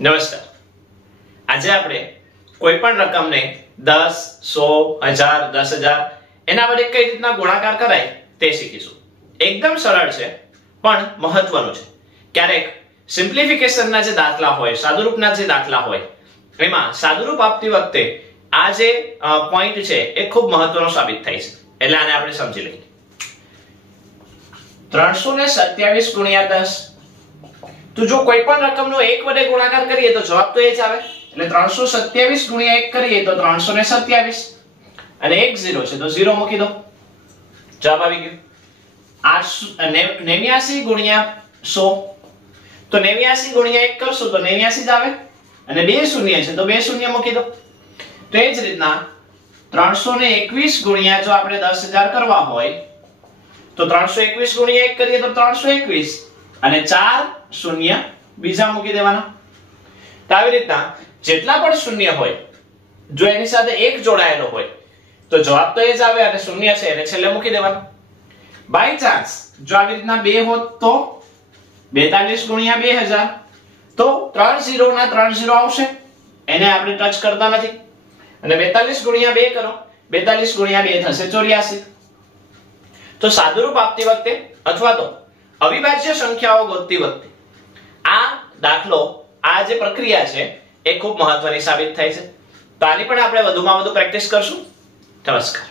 નમસ્કાર. આજે આપણે કોઈ પણ રકમને 10, 100, 1000, 10000 એના વડે કઈ રીતના ગુણાકાર કરાય તે શીખીશું. એકદમ સરળ છે પણ મહત્વનું છે. ક્યારેક સિમ્પ્લિફિકેશનના જે દાખલા હોય, સાદુરૂપના જે દાખલા હોય, એમાં સાદુરૂપ આપતી વખતે આ જે પોઈન્ટ છે એ ખૂબ મહત્વનો સાબિત થાય છે. એટલે આને આપણે સમજી લઈએ. 327 ગુણ્યા 10. તો જો કોઈ પણ રકમનો 1 વડે ગુણાકાર કરીએ તો જવાબ તો એ જ આવે. એટલે 327 ગુણ્યા 1 કરીએ તો 327 અને 1 0 છે તો 0 મૂકી દો. જવાબ આવી ગયો. 89 ગુણ્યા 100 તો 89 ગુણ્યા 1 કરશું તો 89 જ આવે અને 2 શૂન્ય છે તો 2 શૂન્ય મૂકી દો. તો એ જ રીતના 321 ગુણ્યા જો આપણે 10000 કરવા હોય તો 321 ગુણ્યા 1 કરીએ તો 321 અને 4 શૂન્ય બીજા મૂકી દેવાના. તો આવી રીતના જેટલા પણ શૂન્ય હોય જો એની સાથે 1 જોડાયેલો હોય તો જવાબ તો એ જ આવે અને શૂન્ય છે એટલે છેલ્લે મૂકી દેવાનો. બાય ચાન્સ જો આવી રીતના 2 હોત તો 42 ગુણ્યા 2000 તો 3 0 ના 3 0 આવશે, એને આપણે ટચ કરતા નથી. અને 42 ગુણ્યા 2 કરો, 42 ગુણ્યા 2 થશે 84. તો સાદુરૂપ આપતી વખતે અથવા તો અવિભાજ્ય સંખ્યાઓ ગોતતી વખતે આ દાખલો, આ જે પ્રક્રિયા છે એ ખૂબ મહત્વની સાબિત થાય છે. તો આની પણ આપણે વધુમાં વધુ પ્રેક્ટિસ કરશું. નમસ્કાર.